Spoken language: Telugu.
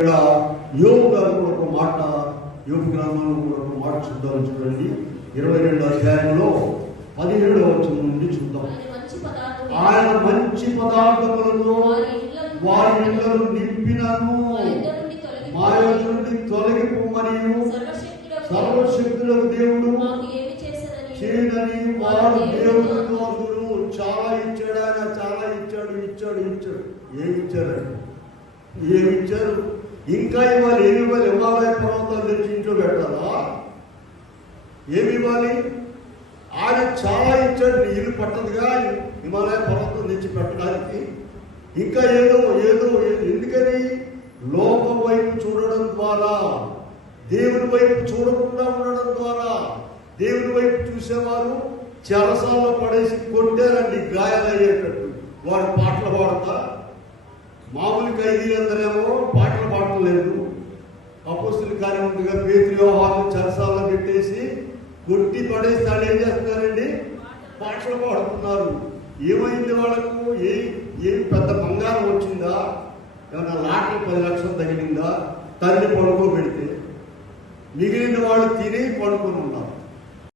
ఇక్కడ యోబు గారు కూడా ఒక మాట, యోబు గ్రంథంలో కూడా ఒక మాట చూద్దాం. చూడండి 22వ అధ్యాయంలో 17వ వచనం నుండి చూద్దాం. ఆయన మంచి పదార్థములతో వారి ఇళ్లను నింపినను, మా యొద్ద నుండి తొలగిపోమని సర్వశక్తులకు దేవుడు చేయడని వారు దేవుడు చాలా ఇచ్చాడు. ఆయన చాలా ఇచ్చాడు. ఏమిచ్చారు? ఇంకా ఇవ్వాలి. ఏమి ఇవ్వాలి? హిమాలయ పర్వతాలు తెచ్చి ఇంట్లో పెట్టాలా? ఏమి ఇవ్వాలి? ఆయన చాలా ఇచ్చాడు. నీ ఇల్లు పట్టదుగా హిమాలయ పర్వతం తెచ్చి పెట్టడానికి. ఇంకా ఏదో ఎందుకని? లోకం వైపు చూడడం ద్వారా, దేవుని వైపు చూడకుండా ఉండడం ద్వారా. దేవుని వైపు చూసేవారు చెరసాల్లో పడేసి కొట్టారండి, గాయాలయ్యేటట్టు. వాడు పాటలు పాడతా, మామూలు ఖైదీలందరేమో పాటలు పాడలేదు. అపోస్తుల కార్యముగా పేతురు యోహాను చెరసాల్లో పెట్టేసి కొట్టి పడేసి వాళ్ళు ఏం చేస్తున్నారండి? పాటలు పాడుతున్నారు. ఏమైంది వాళ్ళకు? ఏం పెద్ద బంగారం వచ్చిందా? ఏమన్నా లాటలు 10 లక్షలు తగిలిందా? తల్లి పడుకోబెడితే మిగిలిన వాళ్ళు తిని పడుకొని ఉన్నారు.